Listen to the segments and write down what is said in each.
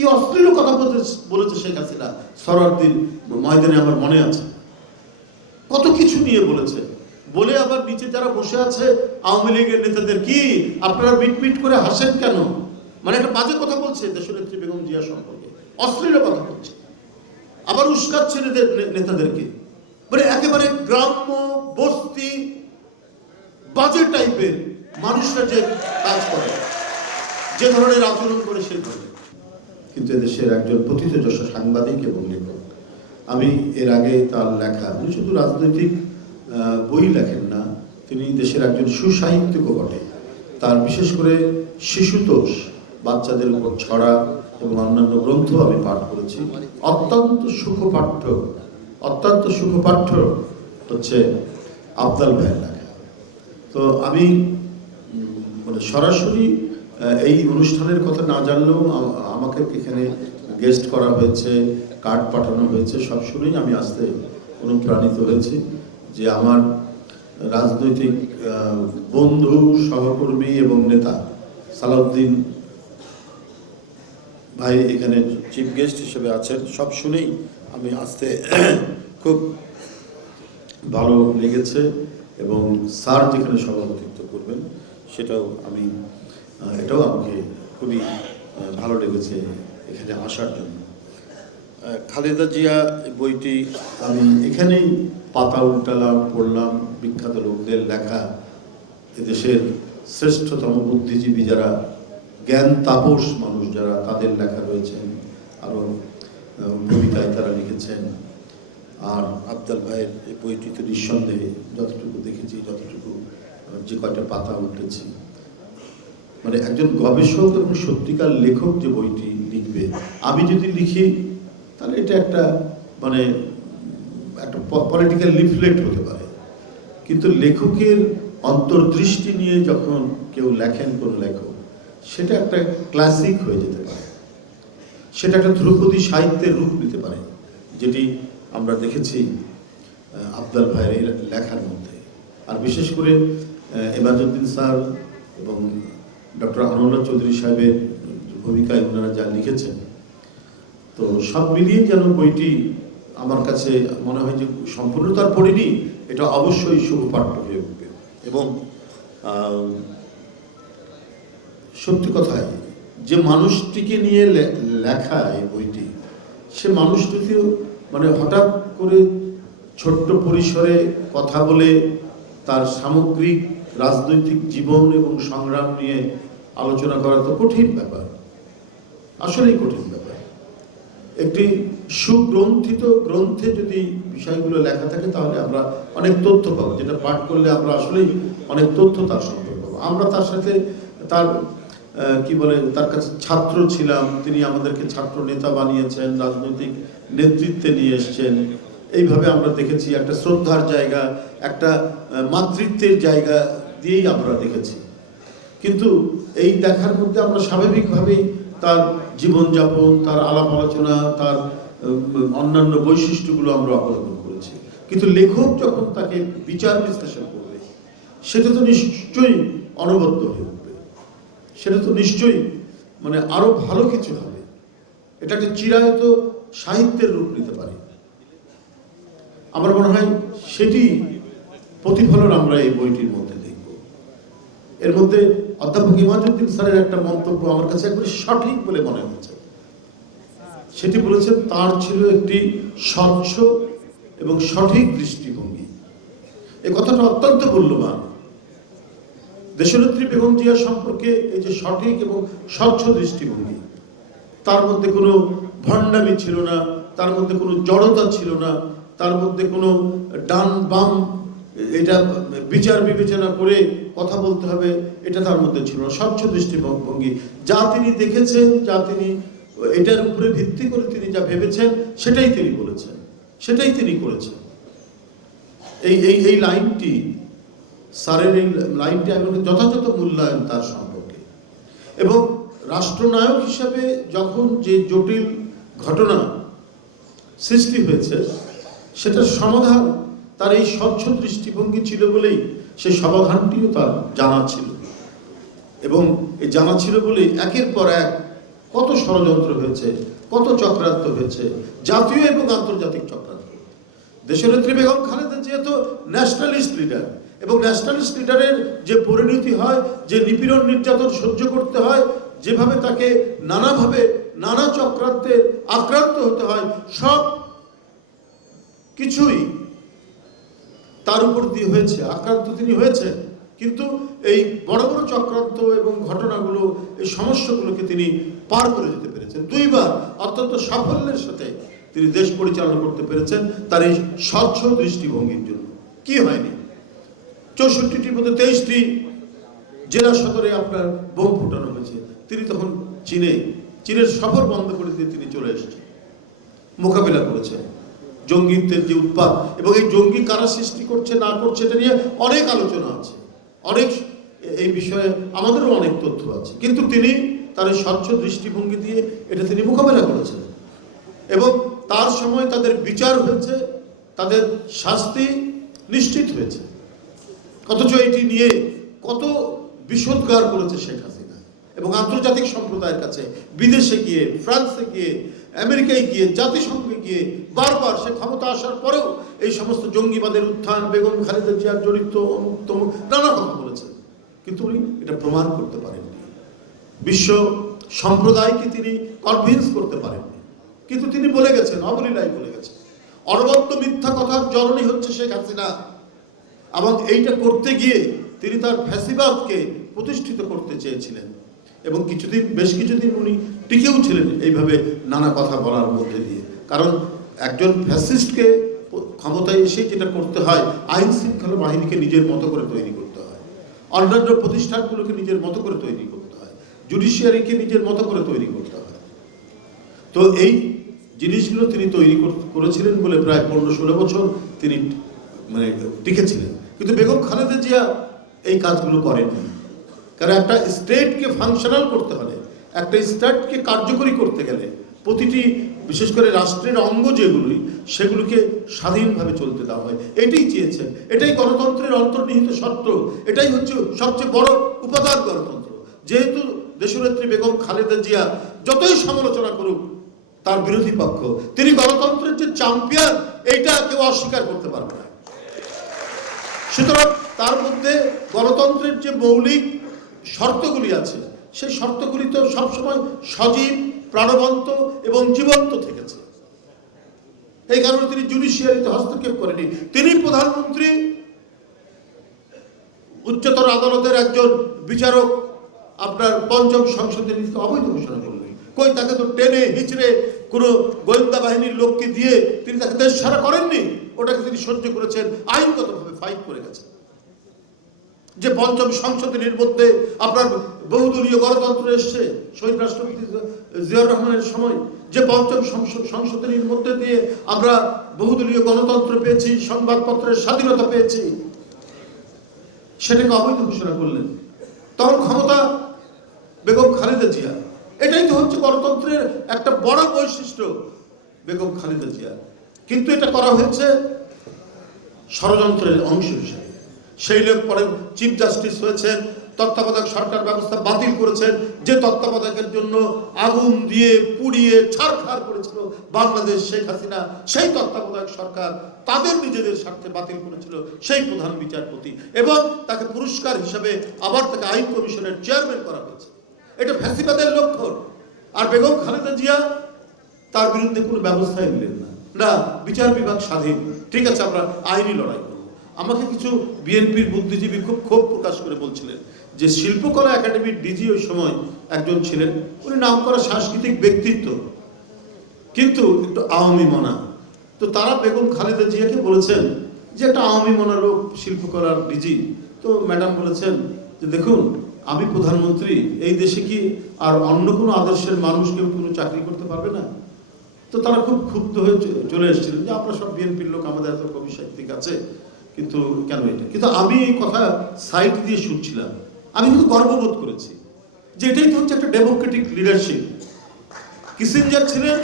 কি অশ্লীল কথা বলেছে শেখ হাসিনা সরোয়ার্দীর ময়দানে, আমার মনে আছে। কত কিছু নিয়ে বলেছে, বলে আবার নিচে যারা বসে আছে আওয়ামী লীগের নেতাদের, কি আপনারা মিটমিট করে হাসেন কেন? মানে একটা বাজে কথা বলছে দেশনেত্রী বেগম জিয়া সম্পর্কে, অশ্লীল কথা বলছে, আবার উস্কাচ্ছে নেতাদেরকে। মানে একেবারে গ্রাম্য বস্তি বাজে টাইপের মানুষরা যে কাজ করে, যে ধরনের আচরণ করে সেই ধরনের। কিন্তু এদেশের একজন প্রথিতযশা সাংবাদিক এবং লেখক, আমি এর আগে তার লেখা, উনি শুধু রাজনৈতিক বই লেখেন না, তিনি দেশের একজন সুসাহিত্যিকও বটে। তার বিশেষ করে শিশুতোষ, বাচ্চাদের উপর ছড়া এবং অন্যান্য গ্রন্থ আমি পাঠ করেছি। অত্যন্ত সুখপাঠ্য হচ্ছে আফজাল ভাইয়ের লেখা। তো আমি মানে সরাসরি এই অনুষ্ঠানের কথা না জানলেও আমাকে এখানে গেস্ট করা হয়েছে, কার্ড পাঠানো হয়েছে, সব শুনেই আমি আসতে অনুপ্রাণিত হয়েছি যে আমার রাজনৈতিক বন্ধু, সহকর্মী এবং নেতা সালাউদ্দিন ভাই এখানে চিফ গেস্ট হিসেবে আছেন। সব শুনেই আমি আসতে খুব ভালো লেগেছে এবং স্যার যেখানে সভাপতিত্ব করবেন এটাও আমাকে খুবই ভালো লেগেছে এখানে আসার জন্য। খালেদা জিয়া বইটি আমি এখানেই পাতা উল্টালাম, পড়লাম, বিখ্যাত লোকদের লেখা, এদেশের শ্রেষ্ঠতম বুদ্ধিজীবী যারা, জ্ঞান তাপস মানুষ যারা, তাদের লেখা রয়েছেন, আরও কবিতায় তারা লিখেছেন। আর আফজাল ভাইয়ের এই বইটিতে নিঃসন্দেহে যতটুকু দেখেছি, যতটুকু যে কয়টা পাতা উঠেছি, মানে একজন গবেষক এবং সত্যিকার লেখক যে বইটি লিখবে, আমি যদি লিখি তাহলে এটা একটা মানে একটা পলিটিক্যাল লিফলেট হতে পারে। কিন্তু লেখকের অন্তর্দৃষ্টি নিয়ে যখন কেউ লেখেন, কোন লেখক, সেটা একটা ক্লাসিক হয়ে যেতে পারে, সেটা একটা ধ্রুপদী সাহিত্যের রূপ নিতে পারে, যেটি আমরা দেখেছি আফজাল ভাইয়ের লেখার মধ্যে। আর বিশেষ করে এমাজউদ্দিন স্যার এবং ডক্টর আনোয়ার চৌধুরী সাহেবের ভূমিকায় ওনারা যা লিখেছেন, তো সব মিলিয়ে যেন বইটি আমার কাছে মনে হয় যে সম্পূর্ণ তো আর পড়িনি, এটা অবশ্যই সুপাঠ্য হয়ে উঠবে। এবং সত্যি কথাই যে মানুষটিকে নিয়ে লেখা এই বইটি, সে মানুষটিকেও মানে হঠাৎ করে ছোট্ট পরিসরে কথা বলে তার সামগ্রিক রাজনৈতিক জীবন এবং সংগ্রাম নিয়ে আলোচনা করা তো কঠিন ব্যাপার, আসলেই কঠিন ব্যাপার। একটি সুগ্রন্থিত গ্রন্থে যদি বিষয়গুলো লেখা থাকে তাহলে আমরা অনেক তথ্য পাবো, যেটা পাঠ করলে আমরা আসলেই অনেক তথ্য তার সম্পর্কে পাবো। আমরা তার সাথে তার তার কাছে ছাত্র ছিলাম, তিনি আমাদেরকে ছাত্র নেতা বানিয়েছেন, রাজনৈতিক নেতৃত্বে নিয়ে এসছেন। এইভাবে আমরা দেখেছি একটা শ্রদ্ধার জায়গা, একটা মাতৃত্বের জায়গা দিয়েই আমরা দেখেছি। কিন্তু এই দেখার মধ্যে আমরা স্বাভাবিকভাবেই তার জীবনযাপন, তার আলাপ আলোচনা, তার অন্যান্য বৈশিষ্ট্যগুলো আমরা অবলম্বন করেছি। কিন্তু লেখক যখন তাকে বিচার বিশ্লেষণ করবে, সেটা তো নিশ্চয়ই অনবদ্য হয়ে উঠবে, সেটা তো নিশ্চয়ই মানে আরো ভালো কিছু হবে, এটাকে চিরায়ত সাহিত্যের রূপ নিতে পারে। আমার মনে হয় সেটি প্রতিফলন আমরা এই বইটির মধ্যে দেখব। এর মধ্যে অধ্যাপক ইমাজউদ্দিন স্যারের একটা মন্তব্য আমার কাছে একবারে সঠিক বলে মনে হয়েছে। সেটি বলেছেন, তার ছিল একটি স্বচ্ছ এবং সঠিক দৃষ্টিভঙ্গি। এই কথাটা অত্যন্ত মূল্যবান। দেশনেত্রী বেগম জিয়া সম্পর্কে এই যে সঠিক এবং স্বচ্ছ দৃষ্টিভঙ্গি, তার মধ্যে কোনো ভণ্ডামি ছিল না, তার মধ্যে কোনো জড়তা ছিল না, তার মধ্যে কোনো ডান বাম এটা বিচার বিবেচনা করে কথা বলতে হবে, এটা তার মধ্যে ছিল না। স্বচ্ছ দৃষ্টিভঙ্গি, যা তিনি দেখেছেন, যা তিনি এটার উপরে ভিত্তি করে তিনি যা ভেবেছেন, সেটাই তিনি বলেছেন, সেটাই তিনি করেছেন। এই লাইনটি, স্যারের এই লাইনটি আমি যথাযথ মূল্যায়ন তার সম্পর্কে। এবং রাষ্ট্রনায়ক হিসাবে যখন যে জটিল ঘটনা সৃষ্টি হয়েছে, সেটার সমাধান তার এই স্বচ্ছ দৃষ্টিভঙ্গি ছিল বলেই সেই সমাধানটিও তার জানা ছিল। এবং এই জানা ছিল বলেই একের পর এক কত ষড়যন্ত্র হয়েছে, কত চক্রান্ত হয়েছে, জাতীয় এবং আন্তর্জাতিক চক্রান্ত। দেশনেত্রী বেগম খালেদা জিয়া তো ন্যাশনালিস্ট লিডার, এবং ন্যাশনালিস্ট লিডারের যে পরিণতি হয়, যে নিপীড়ন নির্যাতন সহ্য করতে হয়, যেভাবে তাকে নানাভাবে নানা চক্রান্তে আক্রান্ত হতে হয়, সব কিছুই তার উপর দিয়ে হয়েছে, আক্রান্ত তিনি হয়েছেন। কিন্তু এই বড় বড় চক্রান্ত এবং ঘটনাগুলো, এই সমস্যাগুলোকে তিনি পার করে যেতে পেরেছেন। দুইবার অত্যন্ত সাফল্যের সাথে তিনি দেশ পরিচালনা করতে পেরেছেন তার এই স্বচ্ছ দৃষ্টিভঙ্গির জন্য। কি হয়নি? 64টির মধ্যে 23টি জেলা সদরে আপনার বোম ফুটানো হয়েছে। তিনি তখন চীনের সফর বন্ধ করে দিয়ে তিনি চলে এসেছেন, মোকাবিলা করেছেন জঙ্গিত্বের যে উৎপাত, এবং এই জঙ্গি কারা সৃষ্টি করছে না করছে এটা নিয়ে অনেক আলোচনা আছে, অনেক এই বিষয়ে আমাদেরও অনেক তথ্য আছে। কিন্তু তিনি তার এই স্বচ্ছ দৃষ্টিভঙ্গি দিয়ে এটা তিনি মোকাবিলা করেছেন, এবং তার সময় তাদের বিচার হয়েছে, তাদের শাস্তি নিশ্চিত হয়েছে। অথচ এটি নিয়ে কত বিষোদ্গার করেছে শেখ হাসিনা, এবং আন্তর্জাতিক সম্প্রদায়ের কাছে বিদেশে গিয়ে, ফ্রান্সে গিয়ে, আমেরিকায় গিয়ে, জাতিসংঘে গিয়ে বারবার সে ক্ষমতা আসার পরেও এই সমস্ত জঙ্গিবাদের উত্থান, বেগম খালেদা জিয়ার জড়িত, নানা কথা বলেছেন, কিন্তু উনি এটা প্রমাণ করতে পারেননি। বিশ্ব সম্প্রদায়কে তিনি কনভিন্স করতে পারেননি, কিন্তু তিনি বলে গেছেন, অবলীলায় বলে গেছেন। অনবদ্য মিথ্যা কথার জননী হচ্ছে শেখ হাসিনা, এবং এইটা করতে গিয়ে তিনি তার ফ্যাসিবাদকে প্রতিষ্ঠিত করতে চেয়েছিলেন, এবং বেশ কিছুদিন উনি টিকেও ছিলেন এইভাবে নানা কথা বলার মধ্যে দিয়ে। কারণ একজন ফ্যাসিস্টকে ক্ষমতায় এসে যেটা করতে হয়, আইন শৃঙ্খলা বাহিনীকে নিজের মতো করে তৈরি করতে হয়, অন্যান্য প্রতিষ্ঠানগুলোকে নিজের মতো করে তৈরি করতে হয়, জুডিশিয়ারিকে নিজের মতো করে তৈরি করতে হয়। তো এই জিনিসগুলো তিনি তৈরি করেছিলেন বলে প্রায় 15-16 বছর তিনি টিকেছিলেন। কিন্তু বেগম খালেদা জিয়া এই কাজগুলো করেননি। কারণ একটা স্টেটকে ফাংশনাল করতে হলে, একটা স্টেটকে কার্যকরী করতে গেলে প্রতিটি, বিশেষ করে রাষ্ট্রের অঙ্গ যেগুলি, সেগুলোকে স্বাধীনভাবে চলতে দেওয়া হয়। এটাই চেয়েছেন, এটাই গণতন্ত্রের অন্তর্নিহিত সত্য, এটাই হচ্ছে সবচেয়ে বড় উপাদান গণতন্ত্র। যেহেতু দেশনেত্রী বেগম খালেদা জিয়া যতই সমালোচনা করুক তার বিরোধী পক্ষ, তিনি গণতন্ত্রের যে চ্যাম্পিয়ন, এইটা কেউ অস্বীকার করতে পারবে না। সুতরাং তার মধ্যে গণতন্ত্রের যে মৌলিক শর্তগুলি আছে, সেই শর্তগুলি তো সবসময় সজীব, প্রাণবন্ত এবং জীবন্ত থেকেছে। এই কারণে তিনি জুডিশিয়ারিতে হস্তক্ষেপ করেনি। তিনি প্রধানমন্ত্রী, উচ্চতর আদালতের একজন বিচারক, আপনার পঞ্চম সংসদের নীতিকে অবৈধ ঘোষণা করলেন। কই, তাকে তো টেনে হিচড়ে কোনো গোয়েন্দা বাহিনীর লোককে দিয়ে তিনি তাকে দেশ ছাড়া করেননি। ওটাকে তিনি সহ্য করেছেন, আইনগতভাবে ফাইট করে গেছেন। যে পঞ্চম সংশোধনীর মধ্যে আপনার বহুদলীয় গণতন্ত্র এসছে শহীদ রাষ্ট্রপতি জিয়াউর রহমানের সময়, যে পঞ্চম সংশোধনীর মধ্যে দিয়ে আমরা বহুদলীয় গণতন্ত্র পেয়েছি, সংবাদপত্রের স্বাধীনতা পেয়েছি, সেটাকে অবৈধ ঘোষণা করলেন। তখন ক্ষমতা বেগম খালেদা জিয়া। এটাই তো হচ্ছে গণতন্ত্রের একটা বড় বৈশিষ্ট্য, বেগম খালেদা জিয়া। কিন্তু এটা করা হয়েছে ষড়যন্ত্রের অংশ হিসেবে। সেই লোক পরে চিফ জাস্টিস হয়েছেন, তত্ত্বাবধায়ক সরকার ব্যবস্থা বাতিল করেছেন, যে তত্ত্বাবধায়কের জন্য আগুন দিয়ে পুড়িয়ে ছারখার করেছিল বাংলাদেশ শেখ হাসিনা, সেই তত্ত্বাবধায়ক সরকার তাদের নিজেদের স্বার্থে বাতিল করেছিল সেই প্রধান বিচারপতি, এবং তাকে পুরস্কার হিসেবে আবার তাকে আইন কমিশনের চেয়ারম্যান করা হয়েছে। এটা ফ্যাসিবাদের লক্ষণ। আর বেগম খালেদা জিয়া তার বিরুদ্ধে কোনো ব্যবস্থাই নিলেন না। না, বিচার বিভাগ স্বাধীন, ঠিক আছে, আমরা আইনি লড়াই করব। আমাকে কিছু বিএনপির বুদ্ধিজীবী খুব ক্ষোভ প্রকাশ করে বলছিলেন যে শিল্পকলা একাডেমির ডিজি ওই সময় একজন ছিলেন, উনি নাম করা সাংস্কৃতিক ব্যক্তিত্ব, কিন্তু একটু আওয়ামী মনা। তো তারা বেগম খালেদা জিয়াকে বলেছেন যে একটা আওয়ামী মনা লোক শিল্পকলার ডিজি। তো ম্যাডাম বলেছেন যে দেখুন, আমি প্রধানমন্ত্রী, এই দেশে কি আর অন্য কোনো আদর্শের মানুষ কেউ কোনো চাকরি করতে পারবে না? তো তারা খুব ক্ষুব্ধ হয়ে চলে এসেছিলেন যে আমরা সব বিএনপির লোক, আমাদের এত কবি সাহিত্যিক আছে, কিন্তু কেন এটা? কিন্তু আমি এই কথা সাইড দিয়ে শুনছিলাম, আমি কিন্তু গর্ববোধ করেছি যে এটাই তো হচ্ছে একটা ডেমোক্রেটিক লিডারশিপ। কিসিঞ্জার ছিলেন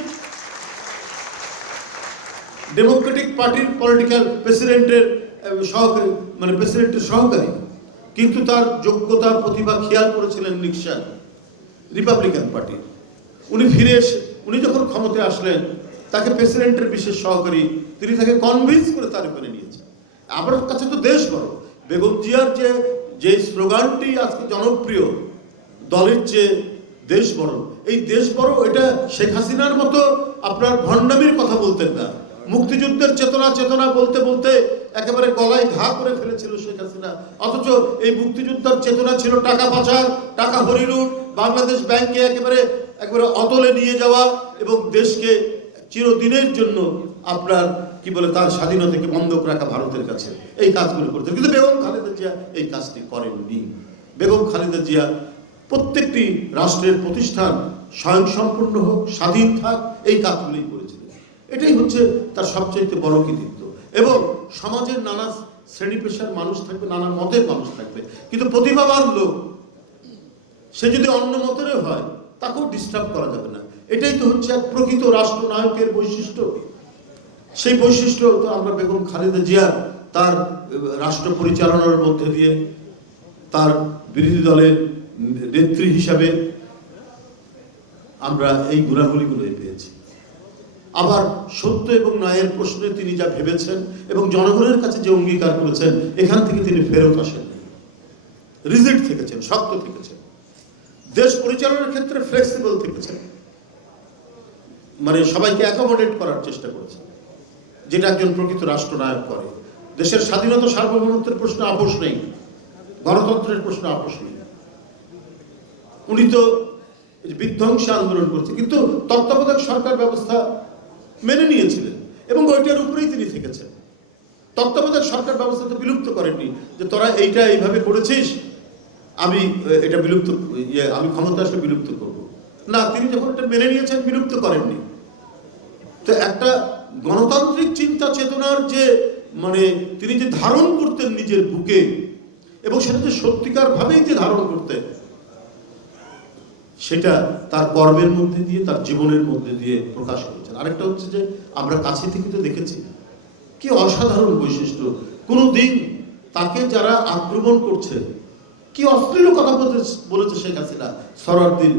ডেমোক্রেটিক পার্টির পলিটিক্যাল প্রেসিডেন্টের সহকারী, মানে প্রেসিডেন্টের সহকারী, কিন্তু তার যোগ্যতা প্রতিভা খেয়াল করেছিলেন নিক্সন রিপাবলিকান পার্টির। উনি ফিরে এসে উনি যখন ক্ষমতায় আসলেন তাকে প্রেসিডেন্টের বিশেষ সহকারী, তিনি তাকে কনভিন্স করে তার উপরে নিয়েছেন। আমার কাছে তো দেশ বড়। বেগম জিয়ার যে স্লোগানটি আজকে জনপ্রিয়, দলের চেয়ে দেশ বড়, এই দেশ বড়, এটা শেখ হাসিনার মতো আপনার ভণ্ডামির কথা বলতেন না। মুক্তিযুদ্ধের চেতনা বলতে বলতে একেবারে গলায় ঘা করে ফেলেছিল শেখ হাসিনা, অথচ এই মুক্তিযোদ্ধার চেতনা ছিল টাকা পাচার, টাকা হরিলুট, বাংলাদেশ ব্যাংকে একেবারে অতলে নিয়ে যাওয়া এবং দেশকে চিরদিনের জন্য আপনার কি বলে তার স্বাধীনতাকে বন্ধক রাখা ভারতের কাছে, এই কাজগুলো করতেন। কিন্তু বেগম খালেদা জিয়া এই কাজটি করেননি। বেগম খালেদা জিয়া প্রত্যেকটি রাষ্ট্রের প্রতিষ্ঠান স্বয়ংসম্পূর্ণ হোক, স্বাধীন থাক, এই কাজগুলোই করেছিলেন। এটাই হচ্ছে তার সবচেয়ে বড় কৃতিত্ব। এবং সমাজের নানা শ্রেণী পেশার মানুষ থাকবে, নানা মতের মানুষ থাকবে, কিন্তু প্রতিভাবান লোক সে যদি অন্য মতেরও হয় তাকেও ডিস্টার্ব করা যাবে না। এটাই তো হচ্ছে এক প্রকৃত রাষ্ট্রনায়কের বৈশিষ্ট্য। সেই বৈশিষ্ট্য তো আমরা বেগম খালেদা জিয়ার তার রাষ্ট্র পরিচালনার মধ্যে দিয়ে, তার বিরোধী দলের নেত্রী হিসাবে আমরা এই গুণাবলীগুলোই পেয়েছি। আবার সত্য এবং ন্যায়ের প্রশ্নে তিনি যা ভেবেছেন এবং জনগণের কাছে যে অঙ্গীকার করেছেন, এখান থেকে তিনি ফেরত আসেননি, রিজিড থেকেছেন, শক্ত থেকেছেন। দেশ পরিচালনার ক্ষেত্রে ফ্লেক্সিবল থেকেছেন, মানে সবাইকে অ্যাকোমোডেট করার চেষ্টা করেছেন, যেটা একজন প্রকৃত রাষ্ট্রনায়ক করে। দেশের স্বাধীনতা সার্বভৌমত্বের প্রশ্নে আপোষ নেই, গণতন্ত্রের প্রশ্নে আপোষ নেই। উনি তো বিধ্বংসী আন্দোলন করছে, কিন্তু তত্ত্বাবধায়ক সরকার ব্যবস্থা মেনে নিয়েছিলেন এবং ওইটার উপরেই তিনি থেকেছেন। তত্ত্বাবধায়ক সরকার ব্যবস্থা তো বিলুপ্ত করেননি যে তোরা এইটা এইভাবে করেছিস, আমি এটা বিলুপ্ত, আমি ক্ষমতা আসলে বিলুপ্ত করব না। তিনি যখন এটা মেনে নিয়েছেন, বিলুপ্ত করেননি। তো একটা গণতান্ত্রিক চিন্তা চেতনার যে মানে তিনি যে ধারণ করতেন নিজের বুকে, এবং সেটা যে সত্যিকার ভাবেই যে ধারণ করতেন, সেটা তার কর্মের মধ্যে দিয়ে, তার জীবনের মধ্যে দিয়ে প্রকাশ করেছেন। আরেকটা হচ্ছে যে আমরা কাছে থেকে তো দেখেছি কি অসাধারণ বৈশিষ্ট্য। কোনোদিন তাকে যারা আক্রমণ করছে, কি অশ্লীল কথা বলেছে শেখ হাসিনা সরারদিন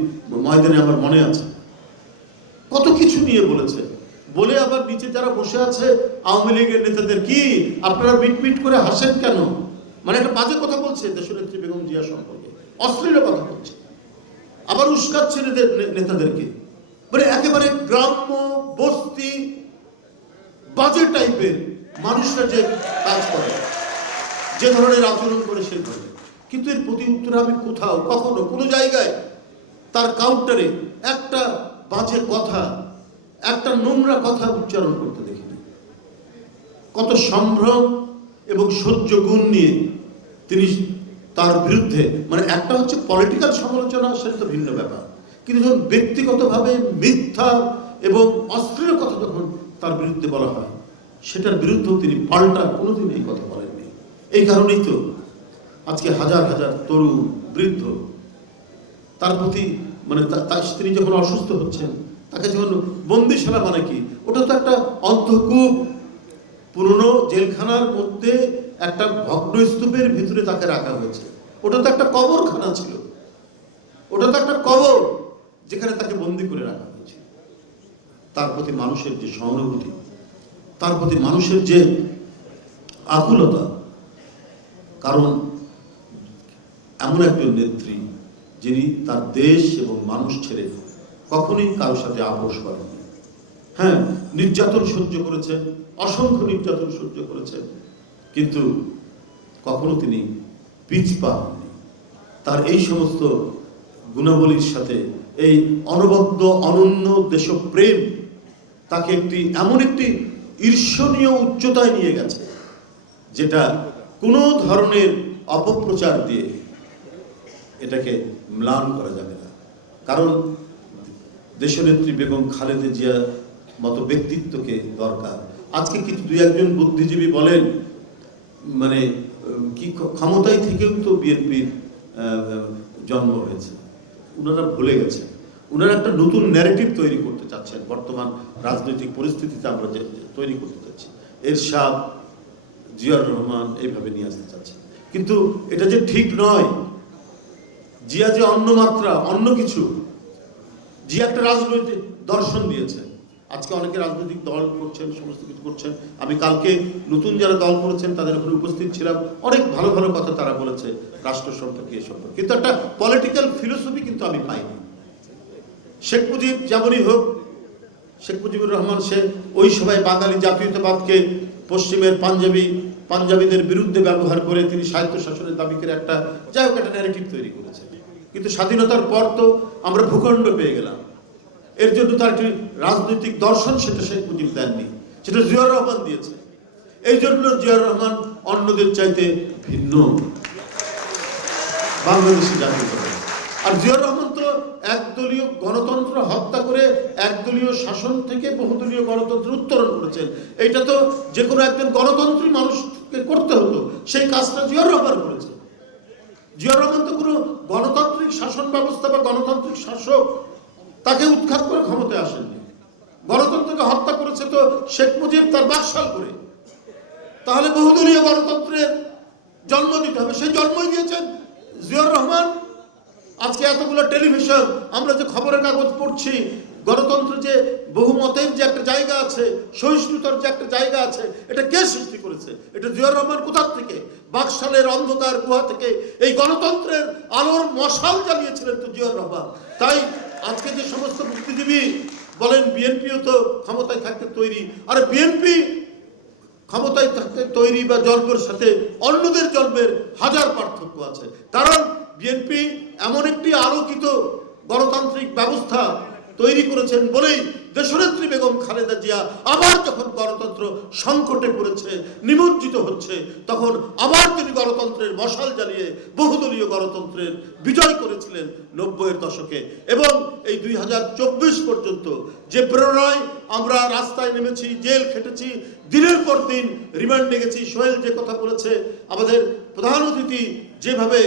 ময়দানে, আমার মনে আছে, কত কিছু নিয়ে বলেছে। বলে আবার নিচে যারা বসে আছে আওয়ামী লীগের নেতাদের, কি আপনারা মিটমিট করে হাসেন কেন? মানে একটা বাজে কথা বলছে দেশনেত্রী বেগম জিয়া সম্পর্কে, অশ্লীল কথা বলছে, আবার উস্কাচ্ছে নেতাদেরকে। মানে একেবারে গ্রাম্য বস্তি বাজে টাইপের মানুষরা যে কাজ করে, যে ধরনের আচরণ করে সেই ধরনের। কিন্তু এর প্রতি উত্তরে আমি কোথাও কখনো কোনো জায়গায় তার কাউন্টারে একটা বাজে কথা, একটা নোংরা কথা উচ্চারণ করতে দেখিনি। কত সম্ভ্রম এবং সহ্য গুণ নিয়ে তিনি তার বিরুদ্ধে, মানে একটা হচ্ছে পলিটিক্যাল সমালোচনা, সেটা তো ভিন্ন ব্যাপার, কিন্তু যখন ব্যক্তিগতভাবে মিথ্যা এবং অশ্লীল কথা যখন তার বিরুদ্ধে বলা হয়, সেটার বিরুদ্ধেও তিনি পাল্টা কোনোদিন এই কথা বলেননি। এই কারণেই তো আজকে হাজার হাজার তরুণ বৃদ্ধ তার প্রতি, মানে তিনি যখন অসুস্থ হচ্ছেন, তাকে যখন বন্দিশালা, মানে কি, ওটা তো একটা অন্ধকূপ, পুরনো জেলখানার মধ্যে একটা ভগ্ন স্তূপের ভিতরে তাকে রাখা হয়েছে। ওটা তো একটা কবরখানা ছিল, ওটা তো একটা কবর যেখানে তাকে বন্দি করে রাখা হয়েছে। তার প্রতি মানুষের যে সহানুভূতি, তার প্রতি মানুষের যে আকুলতা, কারণ এমন একজন নেত্রী যিনি তার দেশ এবং মানুষ ছেড়ে কখনোই কারোর সাথে আপোষ করেননি। হ্যাঁ, নির্যাতন সহ্য করেছেন, অসংখ্য নির্যাতন সহ্য করেছেন, কিন্তু কখনো তিনি পিছপা হননি। তার এই সমস্ত গুণাবলীর সাথে এই অনবদ্য অনন্য দেশপ্রেম তাকে এমন একটি ঈর্ষণীয় উচ্চতায় নিয়ে গেছে, যেটা কোনো ধরনের অপপ্রচার দিয়ে এটাকে ম্লান করা যাবে না। কারণ দেশনেত্রী বেগম খালেদা জিয়ার মতো ব্যক্তিত্বকে দরকার। আজকে কিছু দুই একজন বুদ্ধিজীবী বলেন, মানে কি ক্ষমতায় থেকেও তো বিএনপির জন্ম হয়েছে। ওনারা ভুলে গেছেন, ওনারা একটা নতুন ন্যারেটিভ তৈরি করতে চাচ্ছেন। বর্তমান রাজনৈতিক পরিস্থিতিতে আমরা যে তৈরি করতে চাচ্ছি, এরশাদ, জিয়াউর রহমান, এইভাবে নিয়ে আসতে চাচ্ছেন, কিন্তু এটা যে ঠিক নয়। জিয়া যে অন্য মাত্রা, অন্য কিছু, যে একটা রাজনৈতিক দর্শন দিয়েছে। আজকে অনেকে রাজনৈতিক দল করছেন, সমস্ত কিছু করছেন। আমি কালকে নতুন যারা দল করেছেন তাদের ওখানে উপস্থিত ছিলাম, অনেক ভালো ভালো কথা তারা বলেছে রাষ্ট্র সম্পর্কে, এ সম্পর্কে, কিন্তু একটা পলিটিক্যাল ফিলোসফি কিন্তু আমি পাইনি। শেখ মুজিব যেমনই হোক, শেখ মুজিবুর রহমান সে ওই সময় বাঙালি জাতীয়তাবাদকে পশ্চিমের পাঞ্জাবিদের বিরুদ্ধে ব্যবহার করে তিনি স্বায়ত্ত শাসনের দাবি করে একটা যাই হোক একটা ন্যারেটিভ তৈরি করেছে। কিন্তু স্বাধীনতার পর তো আমরা ভূখণ্ড পেয়ে গেলাম, এর জন্য তার একটি রাজনৈতিক দর্শন সেটা শেখ মুজিব দেননি, সেটা জিয়াউর রহমান দিয়েছে। এই জন্য জিয়াউর রহমান অন্যদের চাইতে ভিন্ন বাংলাদেশি জাতীয়তাবাদী। আর জিয়াউর রহমান তো একদলীয় গণতন্ত্র হত্যা করে একদলীয় শাসন থেকে বহুদলীয় গণতন্ত্র উত্তরণ করেছেন। এইটা তো যে কোনো একজন গণতন্ত্রী মানুষকে করতে হতো, সেই কাজটা জিয়াউর রহমান করেছে। জিয়াউর রহমান তো কোনো গণতান্ত্রিক শাসন ব্যবস্থা বা গণতান্ত্রিক শাসক তাকে উৎখাত করে ক্ষমতায় আসেননি। গণতন্ত্রকে হত্যা করেছে তো শেখ মুজিব তার বাকশাল করে। তাহলে বহুদলীয় গণতন্ত্রের জন্ম দিতে হবে, সেই জন্মই দিয়েছেন জিয়াউর রহমান। আজকে এতগুলো টেলিভিশন, আমরা যে খবরের কাগজ পড়ছি, গণতন্ত্র যে বহুমতের যে একটা জায়গা আছে, সহিষ্ণুতার যে একটা জায়গা আছে, এটা কে সৃষ্টি করেছে? এটা জিয়াউর রহমান। কোথার থেকে? বাকশালের অন্ধকার গুহা থেকে এই গণতন্ত্রের আলোর মশাল জ্বালিয়েছিলেন তো জিয়াউর রহমান। তাই আজকে যে সমস্ত বুদ্ধিজীবী বলেন বিএনপিও তো ক্ষমতায় থাকতে তৈরি, আর বিএনপি ক্ষমতায় থাকতে তৈরি বা জন্মের সাথে অন্যদের জন্মের হাজার পার্থক্য আছে। কারণ বিএনপি এমন একটি আলোকিত গণতান্ত্রিক ব্যবস্থা তৈরি করেছেন বলেই দেশনেত্রী বেগম খালেদা জিয়া আবার যখন গণতন্ত্র সংকটে পড়েছে, নিমজ্জিত হচ্ছে, তখন আবার তিনি গণতন্ত্রের মশাল জ্বালিয়ে বহুদলীয় গণতন্ত্রের বিজয় করেছিলেন 90-এর দশকে। এবং এই 2024 পর্যন্ত যে প্রেরণায় আমরা রাস্তায় নেমেছি, জেল খেটেছি, দিনের পর দিন রিমান্ডে গেছি। সোহেল যে কথা বলেছে, আমাদের প্রধান অতিথি যেভাবে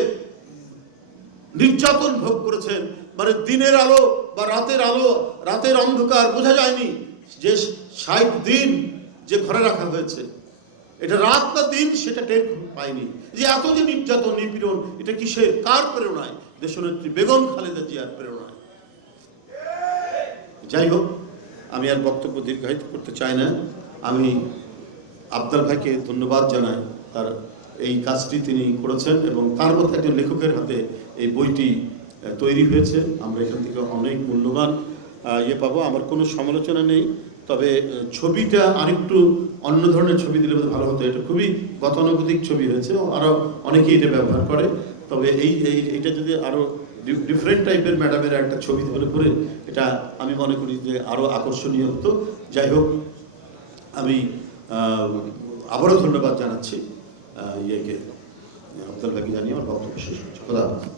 নির্যাতন ভোগ করেছেন, মানে দিনের আলো বা রাতের অন্ধকার বোঝা যায়নি। যে 60 দিন যে ঘরে রাখা হয়েছে, এটা রাত না দিন সেটা টের পায়নি। যে এত যে নির্যাতন নিপীড়ন, এটা কিসের, কার প্রেরণায়? দেশনেত্রী বেগম খালেদা জিয়ার প্রেরণায়। যাই হোক, আমি আর বক্তব্য দীর্ঘায়িত করতে চাই না। আমি আফজাল ভাইকে ধন্যবাদ জানাই, তার এই কাজটি তিনি করেছেন এবং তার মতো একজন লেখকের হাতে এই বইটি তৈরি হয়েছে। আমরা এখান থেকে অনেক মূল্যবান পাবো। আমার কোনো সমালোচনা নেই, তবে ছবিটা আরেকটু অন্য ধরনের ছবি দিলে ভালো হতো। এটা খুবই গতানুগতিক ছবি হয়েছে, আরও অনেকেই এটা ব্যবহার করে। তবে এইটা যদি আরও ডিফারেন্ট টাইপের ম্যাডামের একটা ছবি হলে করে, এটা আমি মনে করি যে আরও আকর্ষণীয় হতো। যাই হোক, আমি আবারও ধন্যবাদ জানাচ্ছি আফজাল ভাইকে, জানিয়ে আমার বক্তব্য শেষ করছি। খোদা হাফেজ।